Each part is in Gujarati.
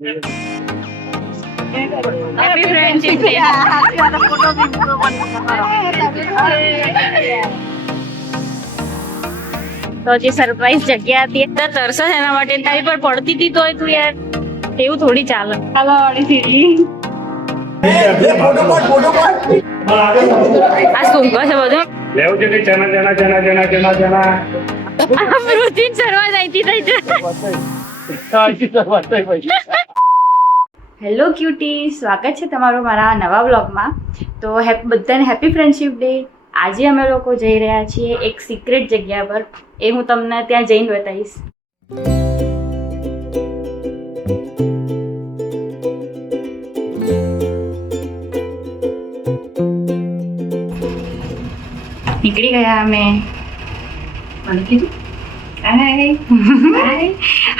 Happy friendship day. તો જે સરપ્રાઈઝ જગ્યા હતી તો તરસો એના માટે તારી પર પડતી હતી તોય તું યાર એવું થોડી ચાલે. વાળી સીડી આ શું કહે છે બધું લેવું છે કે ચના રૂટીન શરૂઆત અહીંથી થઈ છે. હેલો ક્યુટી, સ્વાગત છે તમારું મારા નવા વ્લોગમાં. તો બધાને હેપી ફ્રેન્ડશિપ ડે. આજે અમે લોકો જઈ રહ્યા છીએ એક સિક્રેટ જગ્યા પર. એ હું તમને ત્યાં જઈને બતાવીશ. નીકળી ગયા અમે.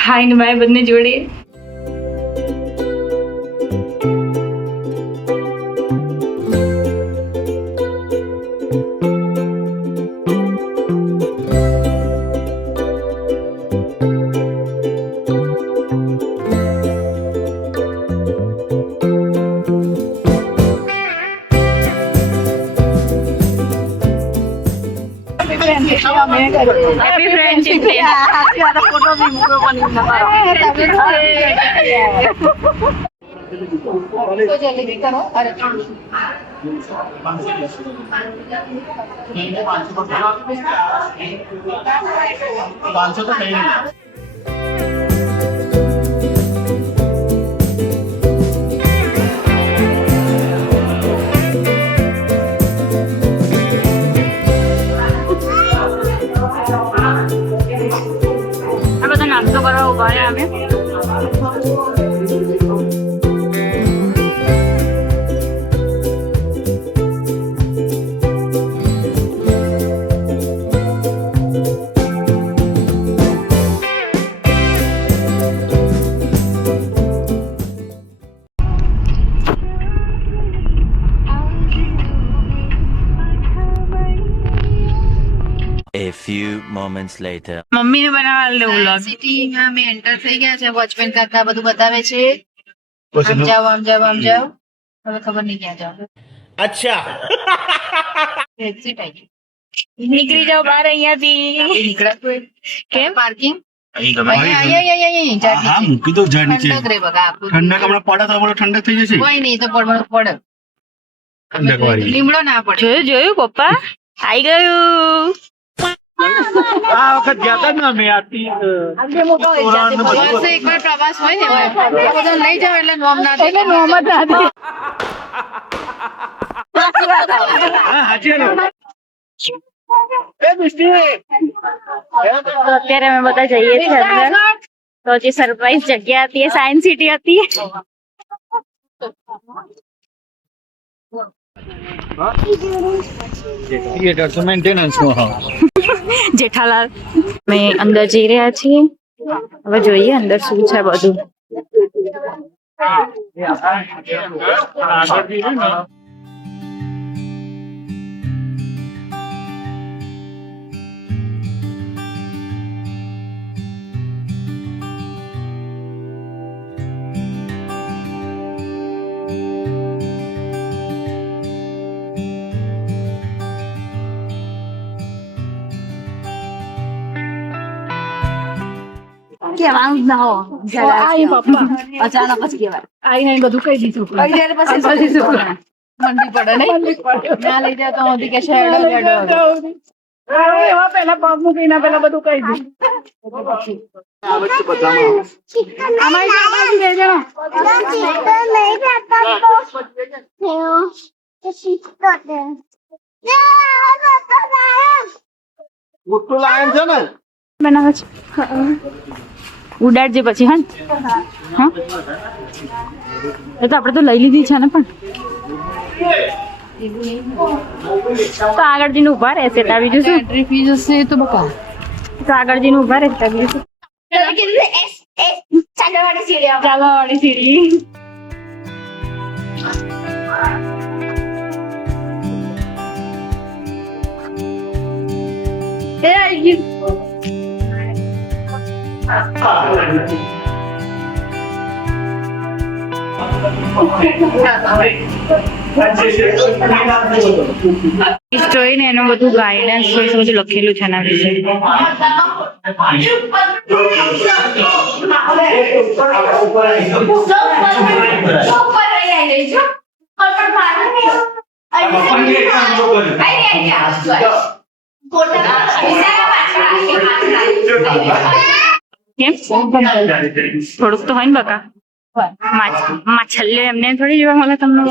હાય ને બાય બંને જોડે. Happy friendship day. ફોટો બી મૂકો પણ તો જલ્દી કરો. અરે 500 તો કઈ નહીં. નાસ્તો કરવા ઉભા રહ્યા અમે. A few moments later. મમ્મીને બનાવવા લે વ્લોગ. સિટીમાં અમે એન્ટર થઈ ગયા છે. વોચમેન કાકા બધું બતાવે છે. આમ જાઓ આમ જાઓ આમ જાઓ. હવે ખબર નહીં ક્યાં જાઓ. અચ્છા એક્ઝિટ આવી નીકળી જાઓ બહાર અહીંયાથી. નીકળે કેમ? પાર્કિંગ અહીં અહીંયા મૂકી દો ઝાડ નીચે. ઠંડક રે બગા આપું ઠંડક હમણાં પડે તો બોલો ઠંડક થઈ જશે. કોઈ નહીં તો પડવાનું પડે. ઠંડક વાળી લીમડો ના પડે. જોયું પપ્પા આવી ગયું. આ વખત ગયા હતા ને અમે વર્ષે એકવાર પ્રવાસ હોય ને બધા લઈ જાવ એટલે નોમ ના થાય. અત્યારે અમે બધા જઈએ છીએ અંદર. તો જે સરપ્રાઈઝ જગ્યા હતી એ સાયન્સ સિટી હતી. થિયેટર મેન્ટેનન્સ નો હાઉસ. જેઠાલાલ અમે અંદર જઈ રહ્યા છીએ. હવે જોઈએ અંદર શું છે બધું. કેવાનું ના હો અચાનક જ કેવાય. આઈને બધું કહી દીધું. મંડી પડે નહીં ના લઈ જાય તો સુધી કે શેડો એવા પેલા પગ મૂકીને પેલા બધું કહી દીધું. મોટું લાયન છે ને બનાવે છે. ઉડાડજે પછી. હા એ તો આપણે તો લઈ લીધી છે ને. પણ તો આગળ જઈને ઉભા રહેશે ત્યાં બીજું શું. એન્ટ્રી ફી જશે તો બકા. તો આગળ જઈને ઉભા રહેશે ત્યાં બીજું શું. ચાલવાવાળી સીડી. એ આવી ગયું. જોઈને એનું બધું ગાઈડન્સ બધું લખેલું છે એના વિશે. કેમ થોડુંક તો હોય ને બકા છેલ્લે એમને થોડી જોવા મળે તમને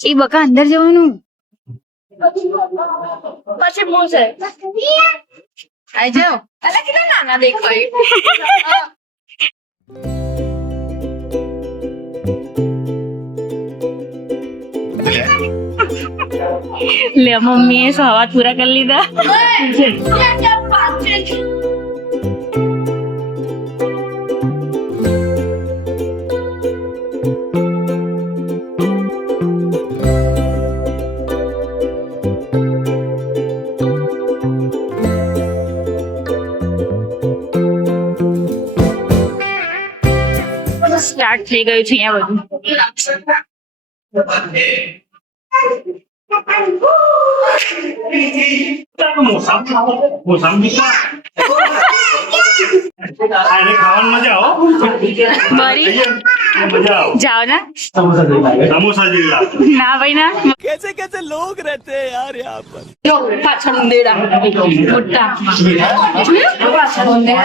એ બકા અંદર જવાનું પછી બોલશે આઈ જાઓ. અલા કેટલા નાના દેખાય. લે મમ્મીએ સવાલ પૂરા કરી લીધા. સ્ટાર્ટ થઈ ગયું છે અહીંયા ખાવાની મજા આવો બધું બરી જાઓ ના સમોસા જેવી ના ભાઈ ના પાછળ ઉંદેડા મોટા પાછળ ઉંદેડા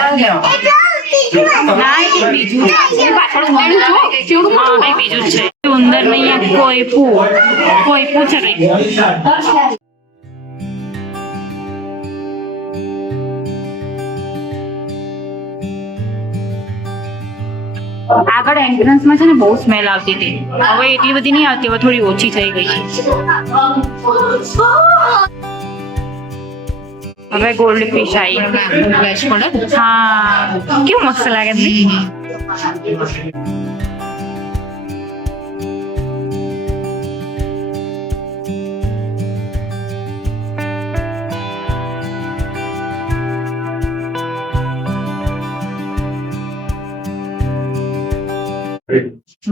ના એ બીજું પાછળ ઉંદેડું જો કેવડું હા કઈ બીજું જ છે ઉંદર નહીં આ કોઈ છે કઈ આગળ એન્ટ્રન્સ માં છે ને બહુ સ્મેલ આવતી હતી હવે એટલી બધી નહીં આવતી હવે થોડી ઓછી થઈ ગઈ છે હવે ગોલ્ડ ફિશ આવી ફ્લેશ પડે હા કેવું મસ્ત લાગે છે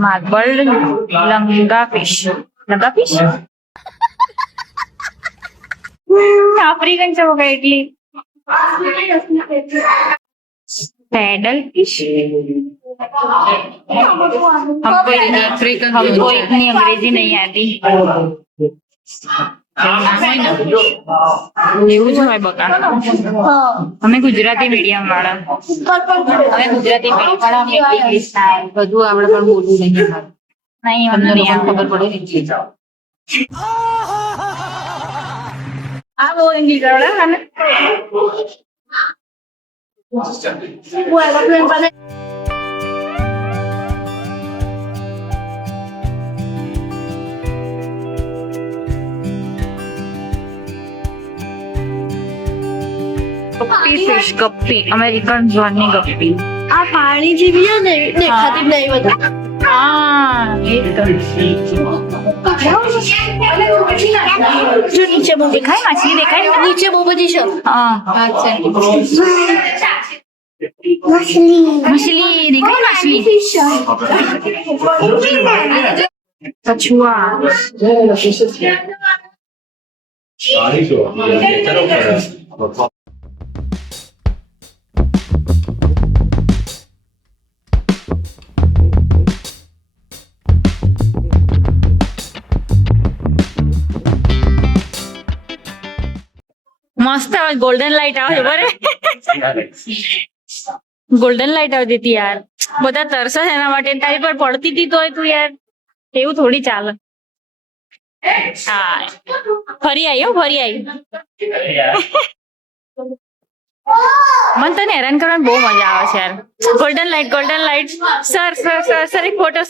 માર્બલ લંગા ફિશ आफ्रिकन से होगा इडली पैडल फिश हमको इतनी अंग्रेजी नहीं आती એવું જ હોય બકા અમે ગુજરાતી મીડિયમ વાળા અમે ઇંગ્લિશ ના બધું આપણે પણ બોલવું નહીં નહીં અમને નહીં ખબર પડે આ બહુ ઇંગ્લિશ વાળા અને ગપ્પી ફિશ ગપ્પી અમેરિકન ઝોનની ગપ્પી આ પાણી જેવી છે ને દેખાતી જ નહીં બધા હા એ તો જો નીચે બહુ દેખાય માછલી દેખાય નીચે બહુ બધી છે હા મછલી દેખાય માછલી કછુઆ મસ્ત આવે ગોલ્ડન લાઈટ આવે બરે ગોલ્ડન લાઈટ આવતી હતી યાર બધા તરસે છે એના માટે તારી પર પડતી હતી તોય તું યાર એવું થોડી ચાલે હા ફરી આવી મને તને હેરાન કરવાની બહુ મજા આવે છે યાર ગોલ્ડન લાઈટ સર એક ફોટો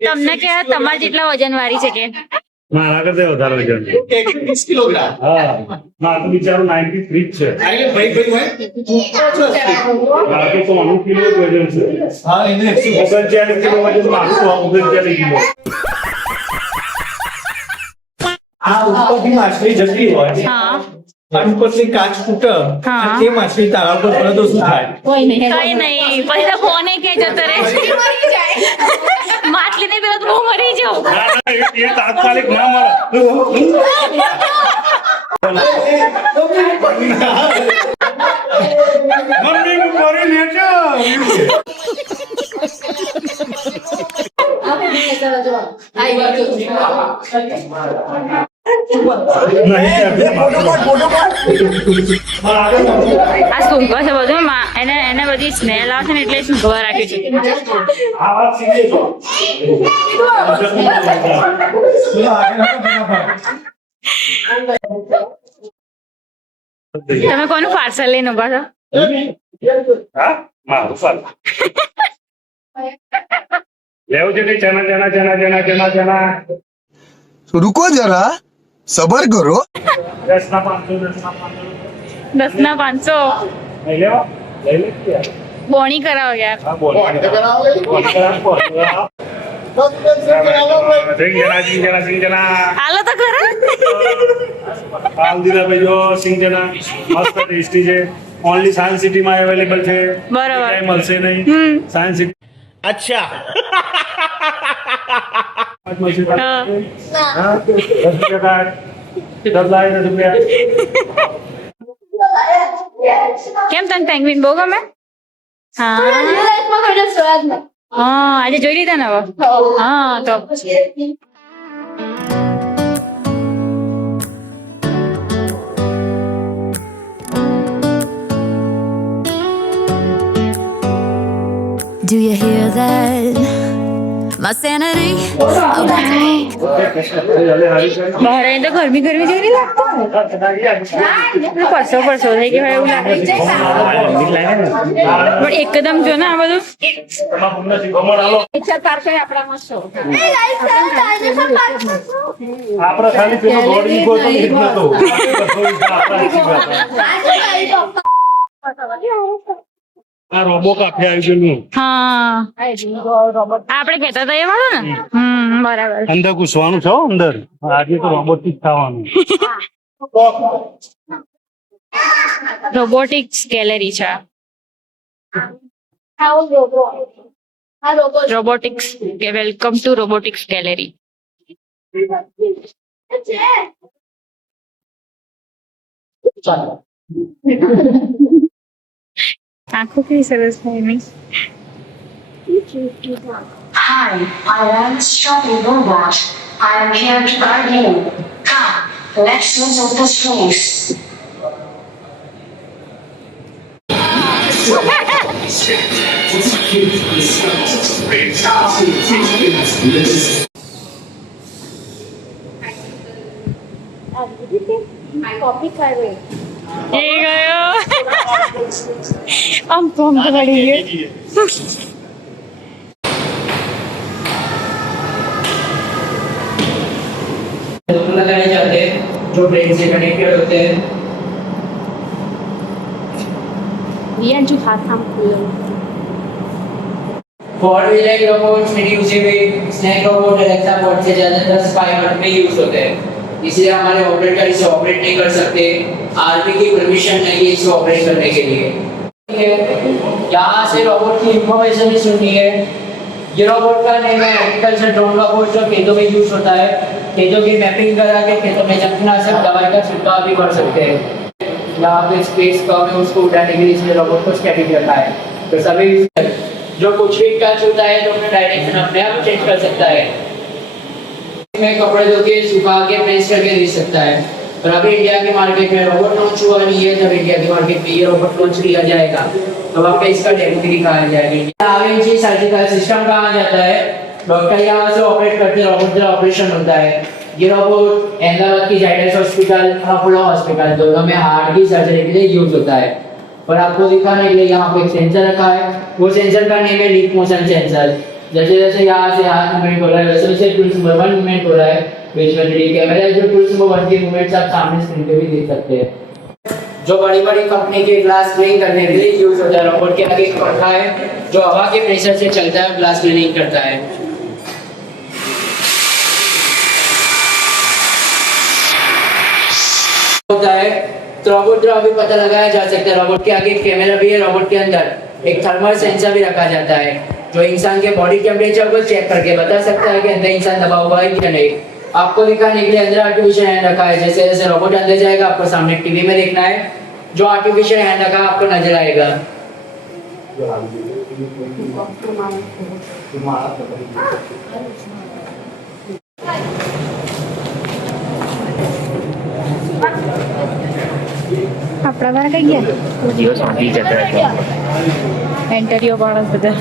તમને કે તમારા જેટલા વજન વાળી છે કે મારા કરતા વધારે વજન 20 કિલોગ્રામ હા મારું તો બિચારું 93 જ છે ભાઈ મારું તો 90 કિલો વજન છે હા એને 39 કિલો વજન મારું 39 કિલો આ ઉપરથી માછલી જતી હોય હા અને ઉપરથી કાચ તૂટે હા. અને તે માછલી તારા ઉપર પડે તો શું થાય? કઈ નહીં પછી તો ફોને કે જતો રહે માછલી ને પેલા તો હું મરી જાઉં ના, ના, એ તાત્કાલિક ના મળે મમ્મી નું કરી લેજો આ સૂંઘો છે બધું એને બધી સ્મેલ આવે છે ને એટલે સૂંઘવા રાખ્યું છે આ વાત સીધી છો ચલો આગળ ફટાફટ. તમે કોનું પાર્સલ લઈને ઉભા છો હા મારું ફળ લેવું છે કઈ ચના ચના ચના ચના ચના ચના रुको जरा सबर करो 10 ના 500 10 ના 500 10 ના 500 લઈ લેવા લઈ લે કે બોણી કરાવો યાર હા બોલ સિંગ જના હાલો તો ખરા હાલ દીધા ભાઈ જો સિંગ જના મસ્ત ટેસ્ટી છે ઓનલી સાયન્સ સિટી માં અવેલેબલ છે બરાબર. ક્યાંય મળશે નહીં સાયન્સ સિટી अच्छा હા. હા 10 રૂપિયા કાઢ 10 લાય 10 રૂપિયા કેમ તને પેંગ્વિન બહુ ગમે હા હા આજે જોઈ લીધા ને હવે હા તો Do you hear that? My sanity. બહાર આવીને તો ગરમી ગરમી જેવી લાગતું પરસો પરસો થઈ ગયો એવું લાગે પણ એકદમ જો ને આ બધું આપણા ખાલી પેલો દોડી ગયો તો એક નતો આ રોબો કાફે આવી ગયેલું હા આપણે કહેતા હતા એ વાળો ને બરાબર અંદર ઘૂસવાનું છે હો, અંદર આજે તો રોબોટિક થવાનું રોબોટિક્સ ગેલેરી છે robotics welcome to robotics gallery આંખો કેવી સરસ થાય એની Hi, I am Shopping Robot. I am here to guide you. Come, let's visit this place. એ ગયો આમ તો પડી ગયો लगाए जाते हैं जो ब्रेन से कनेक्टेड होते हैं રિયાન જો હાથ આમ ખુલ્લો फॉर व्हील रोबोट्स में यूज हुए स्नैक रोबोट एलेक्सा बॉट से ज्यादातर स्पाई मोड में यूज होते हैं इसलिए हमारे ऑपरेटर इसे ऑपरेट नहीं कर सकते आर्मी की परमिशन नहीं है इसे ऑपरेट करने के लिए यहाँ से रोबोट की इंफॉर्मेशन भी सुननी है ये रोबोट का नेम है एग्रीकल्चर ड्रोन रोबोट जो खेतों में यूज होता है खेतों की मैपिंग करा के खेतों में जंतुनाशक दवाई का छिड़काव भी कर सकते हैं यहाँ पे स्पेस कम है उसको उठाने के लिए इसलिए रोबोट को स्टैटिक रखा है तो सभी जो कुछ भी टच होता है तो अपना डायरेक्शन अपने आप चेंज कर सकता है में कपड़े धो के सुखा के प्रेस करके दे सकता है और अभी इंडिया के मार्केट में रोबोट लॉन्च हुआ नहीं है जब इंडिया के मार्केट में ये रोबोट लॉन्च किया जाएगा तो वहाँ पे इसका डेमो भी दिखाया जाएगा आगे जी सर्जिकल सिस्टम कहा जाता है डॉक्टर यहाँ से ऑपरेट करते रोबोट का ऑपरेशन होता है ये रोबोट अहमदाबाद की जाइडस हॉस्पिटल अपोलो हॉस्पिटल दोनों में हार्ट की सर्जरी के लिए यूज होता है और आपको दिखाने के लिए यहाँ पे एक सेंसर रखा है वो सेंसर का नेम है लीप मोशन सेंसर जैसे जैसे यहाँ से हाथ मूवमेंट हो रहा है वैसे वैसे टूल्स नंबर 1 मूवमेंट हो रहा है बीच में 3D कैमरा है जो टूल्स नंबर 1 के मूवमेंट्स आप सामने स्क्रीन पे भी देख सकते हैं जो बड़ी बड़ी कंपनी के ग्लास क्लीनिंग करने के लिए यूज होता है रोबोट के आगे एक पंखा है जो हवा के प्रेशर से चलता है ग्लास क्लीनिंग करता है होता है तो रोबोट द्वारा भी पता लगाया जा सकता है। रोबोट के आगे एक कैमरा भी है, रोबोट के अंदर एक थर्मल सेंसर भी रखा जाता है जो इंसान के बॉडी टेम्परेचर को चेक करके बता सकता है कि अंदर इंसान दबा हुआ है या नहीं। आपको दिखाने के लिए अंदर आर्टिफिशियल हैंड रखा है। जैसे जैसे रोबोट अंदर जाएगा आपको सामने टीवी में देखना है, जो आर्टिफिशियल हैंड रखा है आपको नजर आएगा। આપણા વાળા કઈ ગયા? એન્ટરીઓ પણ બધા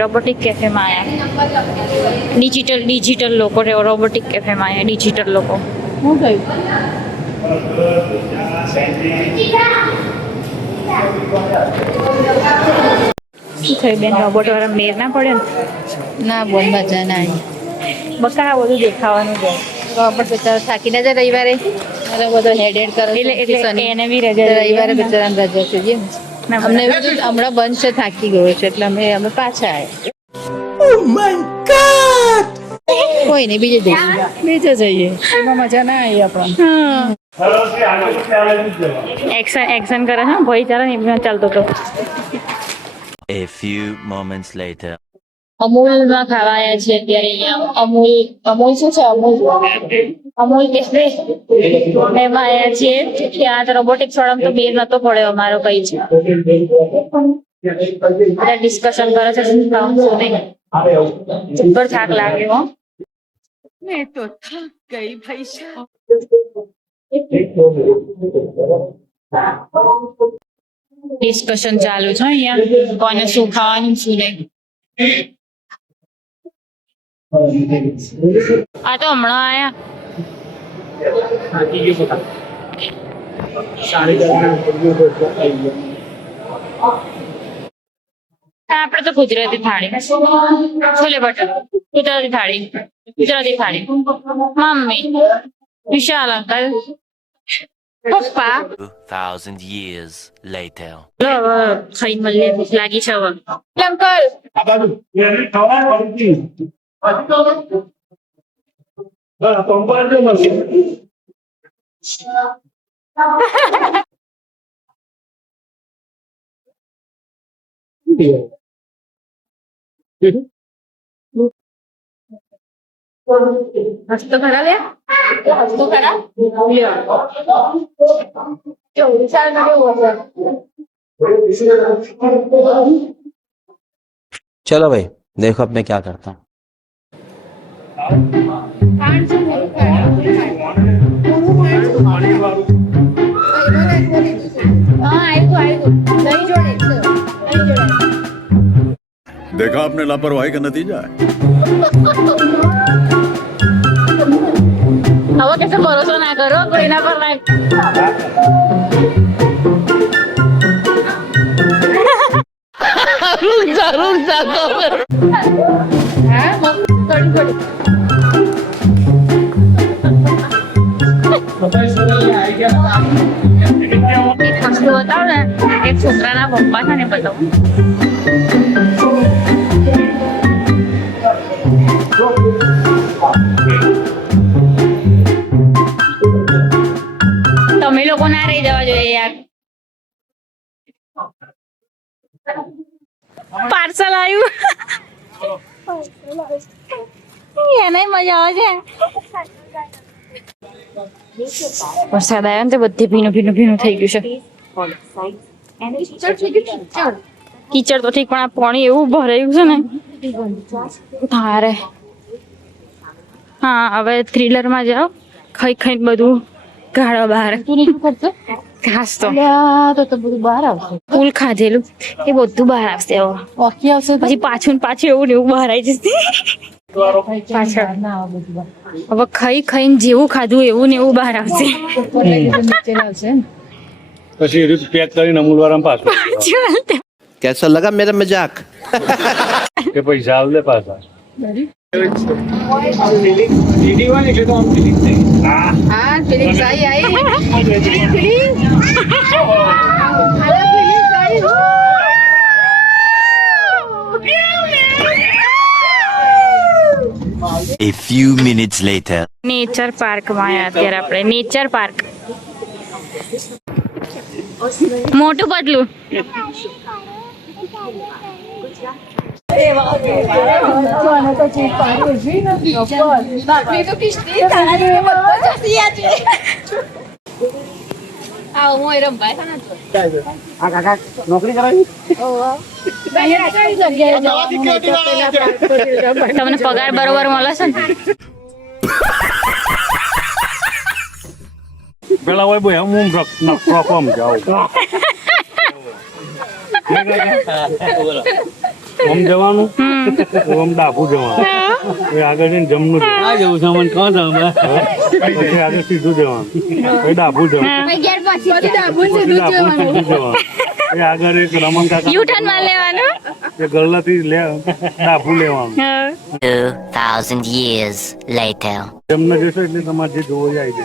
રોબોટિક કેફેમાં આવ્યા. ડિજિટલ લોકો રોબોટિક કેફેમાં આવ્યા. ડિજિટલ લોકો શું થયું? શું થયું બેન? રોબોટ વાળા મેર ના પડે ને? ના બોલ મજા ના આવી. બકા આ બધું દેખાવાનું છે. રોબોટ બિચારો થાકી ના જાય રવિવારે, અને બધો હેડ કરે એટલે એને બી રજા રવિવારે બિચારાને રજા છે. જેમ અમને એવું થયું, હમણાં બંધ છે, થાકી ગયો છે એટલે અમે પાછા આવ્યા. કોઈ નહીં, બીજે જઈએ. એમાં મજા ના આવી આપણને. એક્શન કરે છે ભાઈ, ચાલે ને એમાં ચાલતો હતો. A few moments later. અમૂલમાં ખાવાયા છે અત્યારે અહીંયા. અમૂલ શું છે? અમૂલ કેફે એમાં આવ્યા છીએ. ત્યાં તો રોબોટિક્સ વાળામાં તો બેર નતો પડ્યો અમારો કઈ છે. બધા ડિસ્કશન કરે છે શું કામ શું નહીં. જબ્બર થાક લાગે હો. મેં તો થાક ગઈ ભાઈ સાહેબ. ડિસ્કશન ચાલુ છે અહીંયા, કોને શું ખાવાનું શું નહીં. આ તો હમણાં આયા. આપણે તો ગુજરાતી થાળી, છોલે બટર, ગુજરાતી થાળી, મમ્મી, વિશાલ અંકલ, પપ્પા. 2000 years later. ખાઈ મળીએ, ભૂખ લાગી છે હવે. અંકલ હસતો ખરા લે, હસતો ખરા. કેવું વિચાર કેવું હશે? चलो भाई देखो अब मैं क्या करता हूँ. देखा आपने लापरवाही का नतीजा है. હવે કશે ભરોસો ના કરો કોઈના પર. ના વસ્તુ બતાવ ને, એક છોકરાના પપ્પા છે ને બતાવું. તમે લોકો ના રહી જવા જોઈએ યાર. પાર્સલ આવ્યું. એને મજા આવે છે. વરસાદ આવ્યો ને તો બધે ભીનું થઈ ગયું છે. કીચડ તો ઠીક, પણ આ પાણી એવું ભરાયું છે ને તારે. હા હવે થ્રિલર માં જાઓ. ખાઈ બધું ગાળો બહાર. ઘાસ તો બધું બહાર આવશે. ફૂલ ખાધેલું એ બધું બહાર આવશે. પછી પાછું એવું ને એવું બહાર આવી જશે. પાછળ હવે ખાઈ ખાઈને જેવું ખાધું એવું ને એવું બહાર આવશે. પછી એ રીતે પેક કરીને અમૂલવાળામાં પાછું कैसा लगा मेरा मजाक કે પૈસા આવ લે પાછા. હા ફિલિંગ્સ આવી A few minutes later. Nature પાર્કમાં આવ્યા અત્યારે આપણે. નેચર પાર્ક મોટું પતલું. તમને પગાર બરોબર મળે છે ને? પેલા હોય બોય હું પરફોર્મ જાઉં ઓમ જવાનું ઓમ ડાભુ જવાનું એ આગળ જઈને જમનું જવું સામાન કાં જવાનું પછી આગળ સીધું જવાનું પછી ડાભુ જવાનું એ આગળ એક રમણ કાકા યુટર્ન માં લેવાનું. એ ગલ્લાથી ડાભુ લેવાનું 2000 years later. જમને જશો એટલે તમારે જે જોવો જાય છે.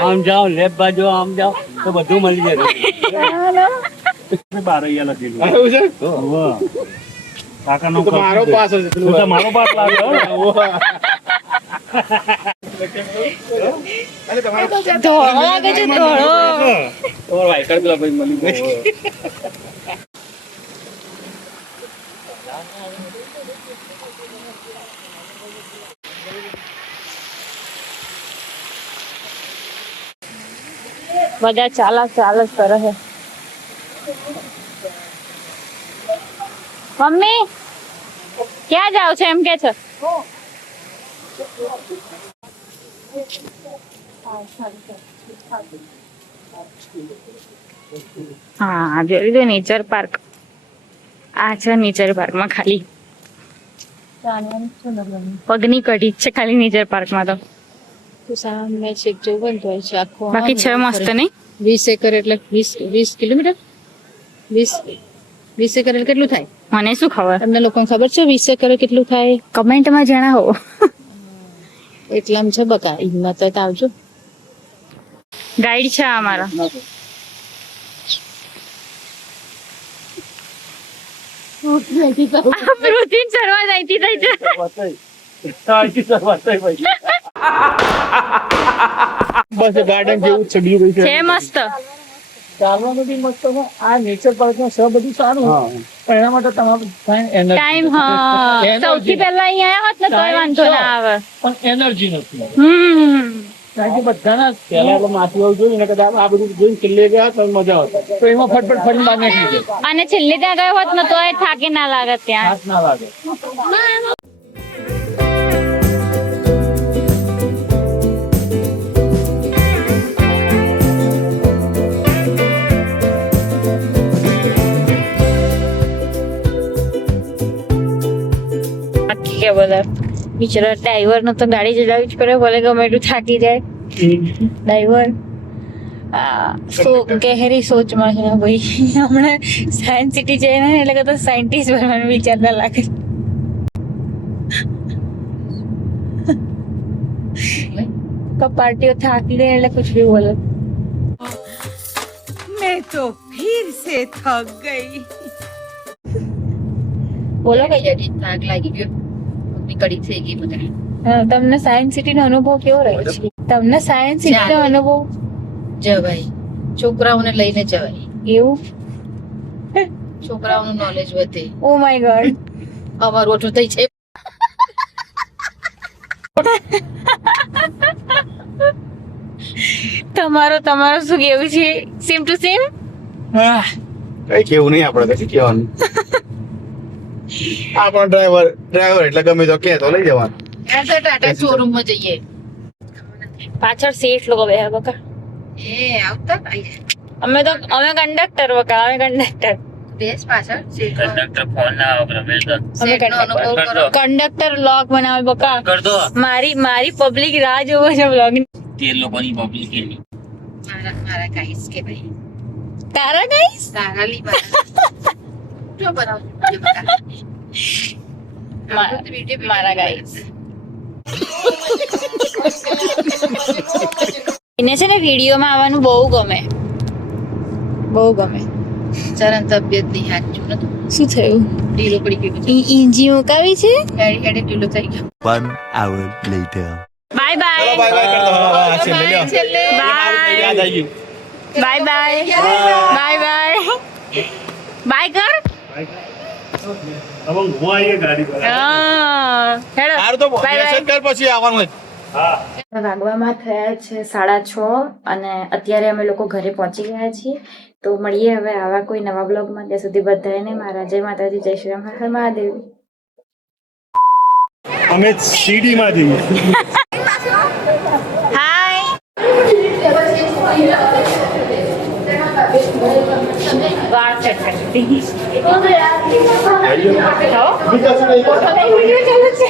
આમ જાઓ લેફ્ટ બાજુ આમ જાઓ તો બધું મળી જાય. 12 લખેલું કાકા નો મારો પાસ મારો પાસ લાવ્યો ધોળો લાગે છે ધોળો. બધા ચાલા ચાલ જ કરે છે. મમ્મી ક્યાં જાવ છો એમ કે છે? હા જોઈ લીધું નેચર પાર્ક. આ છે નેચર પાર્કમાં ખાલી પગની કઢી જ છે ખાલી નેચર પાર્કમાં તો. સામે છે જો બંધ હોય છે આખો. બાકી છે મસ્ત નહીં? 20 એકર એટલે 20 કિલોમીટર 20 એકર એટલે કેટલું થાય? મને શું ખબર, તમને લોકોને ખબર છે 20 એકર કેટલું થાય? કમેન્ટમાં જણાવો. એટલામાં છે બકા ઈમાં તો આવજો. ગાઈડ છે અમારા. પ્રોટીન શરૂઆત અહીંથી થઈ છે. બસ ગાર્ડન જેવું જ છે બીજું કઈ છે મસ્ત. ચાલવાનું બી મસ્ત છે. આ નેચર પાર્કમાં સબ બધું સારું પણ એના માટે તમારું ટાઈમ હા સૌથી પહેલા અહીંયા આવ્યા હોત ને તોય વાંધો ના આવે. પણ એનર્જી નથી. કારણ કે બધાના પહેલા આપણે માથું આવવું જોઈએ ને કદાચ આ બધું જોઈને છેલ્લે ગયા તો મજા આવશે તો એમાં ફટફટ ફરી બહાર નીકળી જાય. અને છેલ્લે ત્યાં ગયો હોત ને તોય થાકી ના લાગે ત્યાં. હાથ ના લાગે. કે બધા બિચારા ડ્રાઈવર નો તો ગાડી ચલાવી જ કરે, ભલે ગમે એટલું થાકી જાય. ડ્રાઈવર ગહેરી સોચમાં છે ભાઈ. હમણાં સાયન્સ સિટી જઈને ને એટલે કે તો સાયન્ટિસ્ટ બનવાનું વિચારતા લાગે. કપાટીઓ થાકી દે એટલે કુછ ભી બોલે. मैं तो फिर से थक गई. બોલો કઈ જડી થાક લાગી ગયો કડી થઈ ગઈ મને. તમને સાયન્સ સિટી નો અનુભવ કેવો રહ્યો છે? તમને સાયન્સ સિટી નો અનુભવ? જવાય, છોકરાઓને લઈને જવાય, એવું છોકરાઓનું નોલેજ વધે. Oh my god. અમારું ઓછું થઈ છે. તમારો શું કેવું છે? Same to same. કઈ કેવું નહીં આપણે તો કેવાનું. આપણો ડ્રાઈવર એટલે ગમે તો કે તો લઈ જવાનું. ટાટા શોરૂમ માં જઈએ. પાછળ સીટ લોકો બેહા બકા. એ આવતા અમે કંડક્ટર બકા, અમે કંડક્ટર. બેસ પાછળ સીટ પર. કંડક્ટર ફોન ના આવે રમેશ સીટનો અનુભવ કરો. કંડક્ટર વ્લોગ બનાવે બકા. કર દો મારી પબ્લિક રાહ જોવે છે વ્લોગ. 13 લોકોની પબ્લિક છે મારા ગાઈસ કે ભાઈ તારા ગાઈસ તારા લી મારા જો બનાવું મારા ગાઈસ એને છે ને વિડીયોમાં આવવાનું બહુ ગમે. ચરણ તબિયત ની હાચું નતું. શું થયું? ઢીલો પડી ગયો છે. ઈંજી મુકાવી છે. હેડી હેડી ઢીલો થઈ ગયો. 1 hour later. Bye bye. છેલ્લે યાદ આવી ગયું. Bye bye. બાય કર. હવે હું આવીએ ગાડી પર. હેડો. સારું તો બાય બાય. મેસેજ કર પછી આવવાનું હોય. હા વાગવામાં થયા છે 6:30 અને અત્યારે અમે લોકો ઘરે પહોંચી ગયા છીએ. તો મળીએ હવે આવા કોઈ નવા બ્લોગમાં. ત્યાં સુધી બધાને મારા જય માતાજી, જય શ્રી રામ, હર હર મહાદેવ. અમે સીડીમાં જઈએ. હાય. વાળ ચટકતી. વિડિયો ચાલે છે.